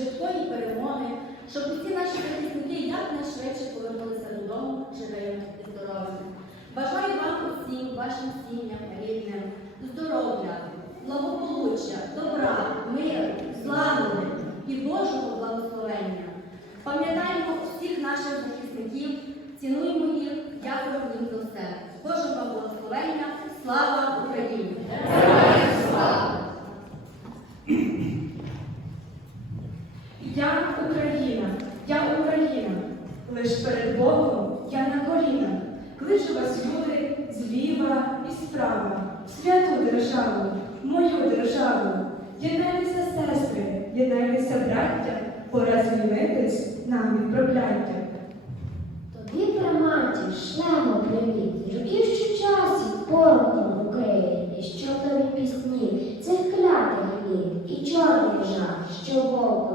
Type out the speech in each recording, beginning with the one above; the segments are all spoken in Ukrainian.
швидкої перемоги, щоб усі наші захисники якнайшвидше повернулися додому живими і здоровими. Бажаю вам усім, вашим сім'ям, рідним, здоров'я, благополуччя, добра, миру, злагоди і Божого благословення. Пам'ятаємо всіх наших захисників, цінуємо їх, дякуємо їм за все. Божого благословення, слава Україні! Я Україна, я Україна, лиш перед Богом я на колінах. Кличу вас, люди, зліва і справа, святу державу, мою державу. Єднайтеся, сестри, єднайтеся, браття, пора звільнитись нам від прокляття. Тобі, приматі, шлемо привіт, Жуків що часі порохом в Україні, що тобі пісні, цих клятих літ, і чорний жах, що вовком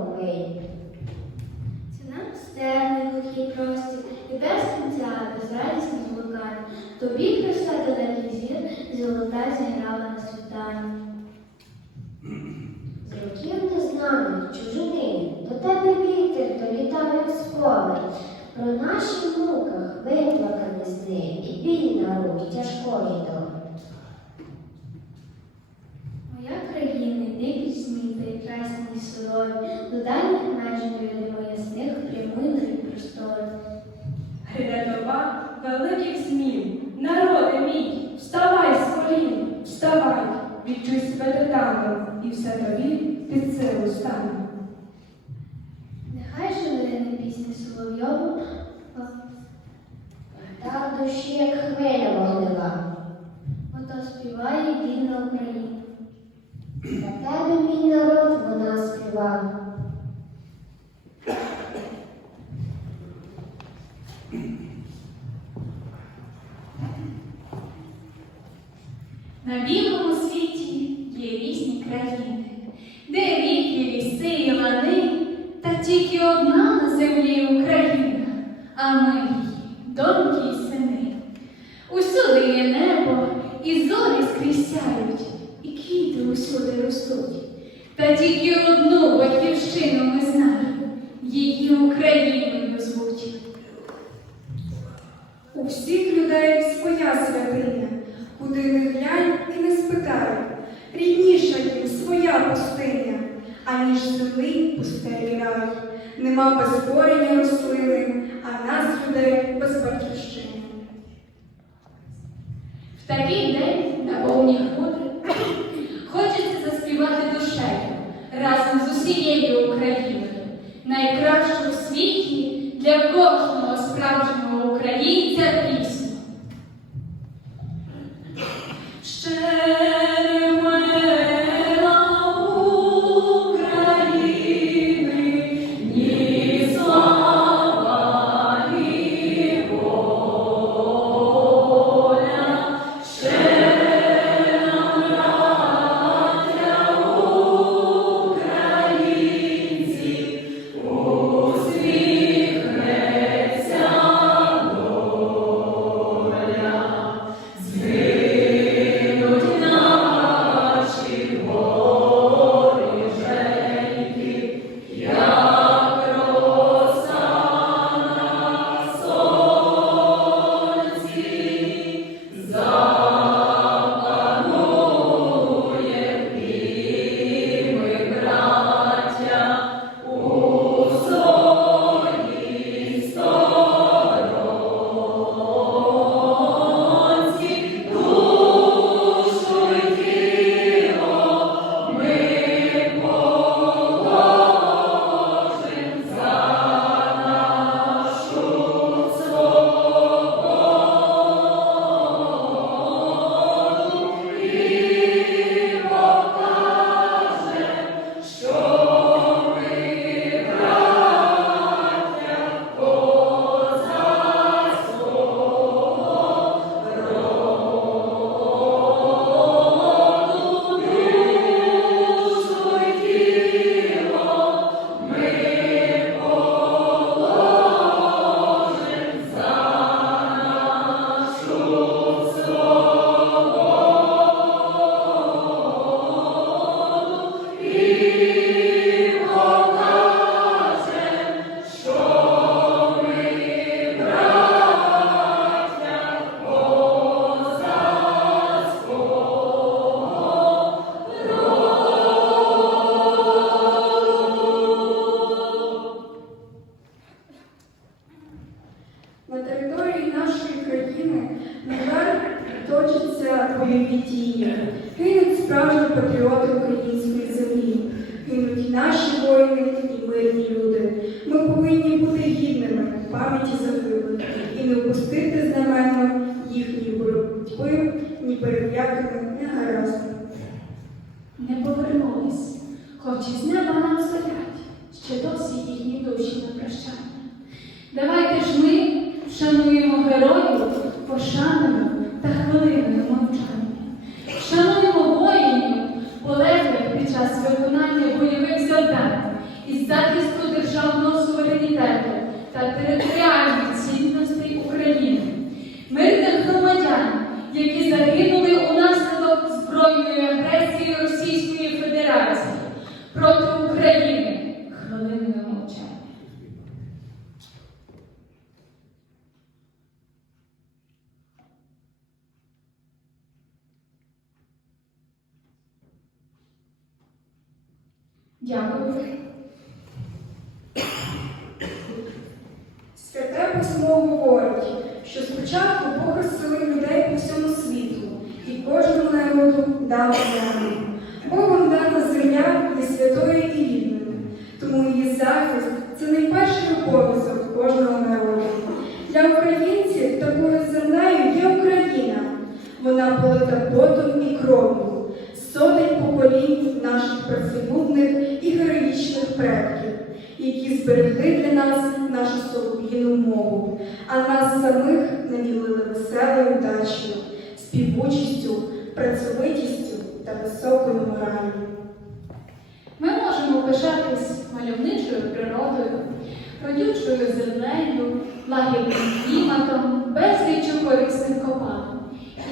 глухий простір, і без кінця, безрадісні блукань. Тобі Христа далекий зір, золота зіграла на світанні. З років незнаних чужини, до тебе вітер долітав, як споле, про наші муках виплакані сни, і біль на руки тяжкої доли. Моя країна, не пісні та й красні і сурові, до дальніх меж невидимо ясних прямуй від простору. Гриде великих змін. Народи мій, вставай з колін, вставай, відчуй себе титаном, і все тобі під силу стане. Нехай же лине пісня Соловйову, Та в душі, як хвиля вогнева. ото співає вільна Україна. За тебе, мій народ, вона співала. На білому світі є різні країни, де ріки, ліси і лани, та тільки одна на землі Україна, а ми Нема безкорення рослини, а нас, людей, без батьківщини. В такий точаться бойові дії, гинуть справжні патріоти української землі, гинуть наші воїни, і мирні люди. Ми повинні бути гідними в пам'яті загиблих і не впустити знаменно їхньої боротьби ні перед якими негараздами. Не повернулись, хоч із неба нам стоять, ще досі їхні душі на прощання. Давайте ж ми вшануємо героїв, пошануємо. Aku lebih. Дякую. Святе письмо говорить, що спочатку Бог розселив людей по всьому світу, і кожному народу дав землю. Богом дана земля є святою і рідною, тому її захист це найперший обов'язок кожного народу. Для українців такою землею є Україна. Вона полита потом і кров'ю, сотень поколінь наших працелюбних і предків, які зберегли для нас нашу солов'їну мову, а нас самих наділили веселою удачею, співучістю, працьовитістю та високою моралью. Ми можемо пишатись мальовничою природою, родючою землею, лагідним кліматом, безліччю корисних копалин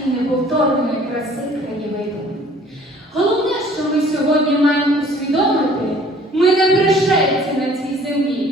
і неповторної краси краєвиду. Головне, що ми сьогодні маємо усвідомити, ми не пришельці на цій землі.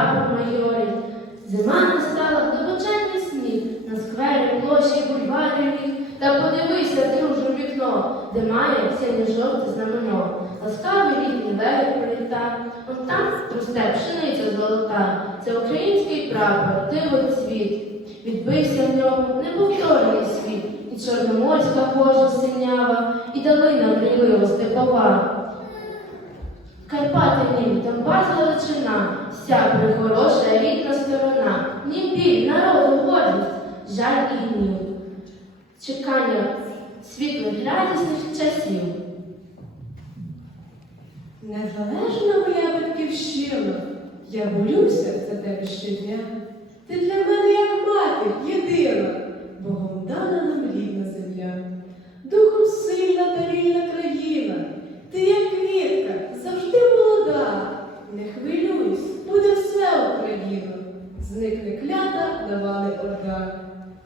Прапор майорить. Зима настала глибоченний сніг, на сквері, площі, бульварі міг. Та подивися, друже, вікно, де має синьо-жовте знамено. Ласкавий літній левик проліта, он там росте пшениця золота. Це український прапор, диво цвіт. Відбився в ньому неповторний світ, і чорноморська кожа синява, і долина мрійлива степова. Карпати там база величина, вся прихороша рідна сторона, ні біль, народу гордість, жаль і гнів. Чекання світлих радісних часів. Незалежна моя батьківщина, я борюся за тебе щодня. Ти для мене як матір єдина, Богом дана давали.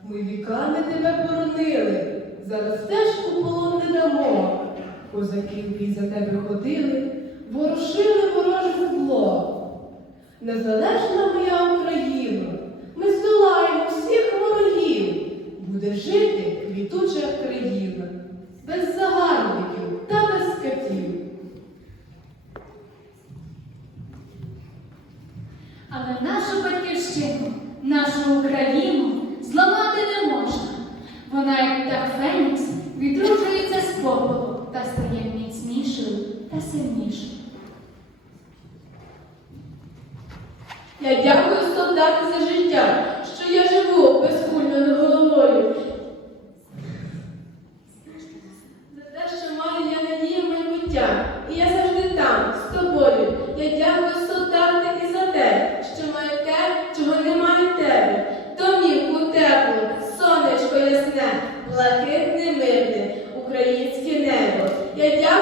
Ми віками тебе боронили, зараз теж у полон не дамо. Козаки в за тебе ходили, ворушили вороже зло. Незалежна моя Україна, ми здолаємо всіх ворогів, буде жити квітуча країна, без загарбників та без скотів. Але нашу батьківщину, нашу Україну зламати не можна. Вона, як та Фенікс, відроджується з попелу та стає міцнішою та сильнішою. Я дякую солдати за життя, 也讲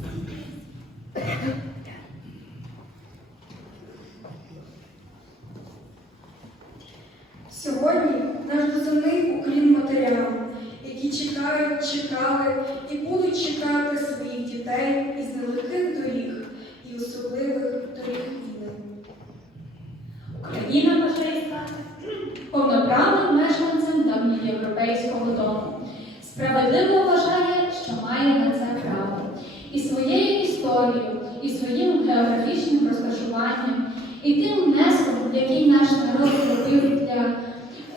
історією і своїм географічним розташуванням, і тим внеском, який наш народ робив для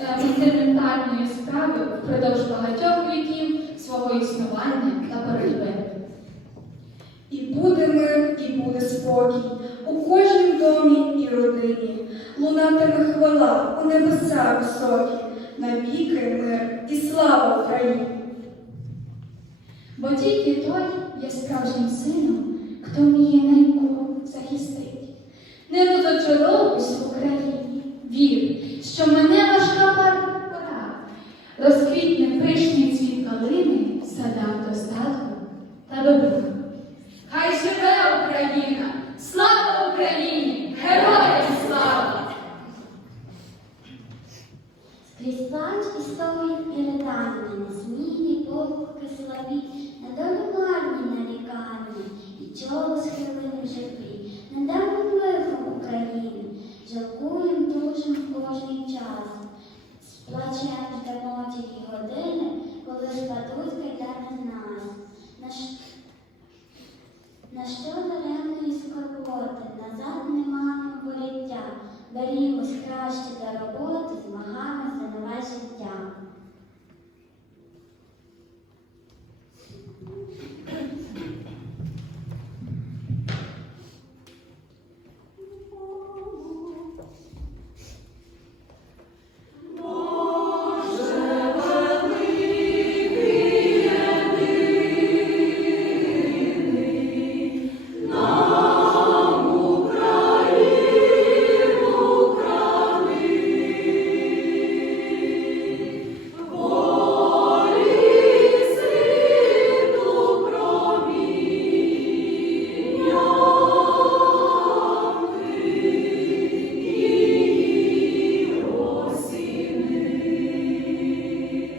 е, інтелектуальної справи впродовж багатьох віків свого існування та боротьби. І буде мир, і буде спокій у кожній домі і родині. Лунатиме хвала у небеса високі, навіки мир і слава Україні. Бо тільки той є справжнім сином хто міє неньку захистить. Небо зачаровуйся в Україні, вір, що ми. Кожний час. Сплачем ждемо тільки години, коли спадуть кайдани нас. На, ш- на що даремної скорботи, назад немає поліття, берімось краще до роботи, змагаємо за